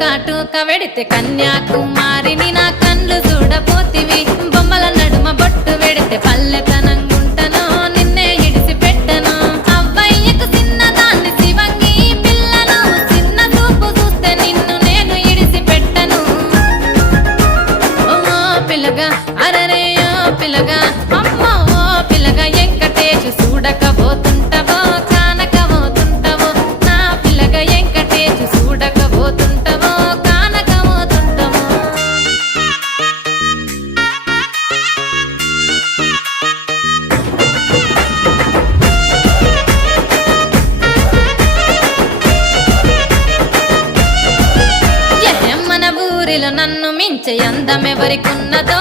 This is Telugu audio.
కాటుక వెడితే కన్యాకుమారిని నా కండ్లు చూడపోతివి బొమ్మల నడుమ బొట్టు వెడితే పల్లెతనంగుంటను నిన్నే ఇడిసి పెట్టను అవ్వయ్యకు చిన్నదాన్ని శివంగి పిల్లను చిన్న చూపు చూస్తే నిన్ను నేను ఇడిసి పెట్టను ఓ పిల్లగా అరరే ఓ పిల్లగా అమ్మో ఓ పిల్లగా వెంకటేశు చూడకపోతుంటవో కానకపోతుంటవో నా పిల్లగా వెంకటేశు చూడకపోతుంటవో కానకపోతుంటవో మన ఊరిలో నన్ను మించే అందమెవరికున్నదో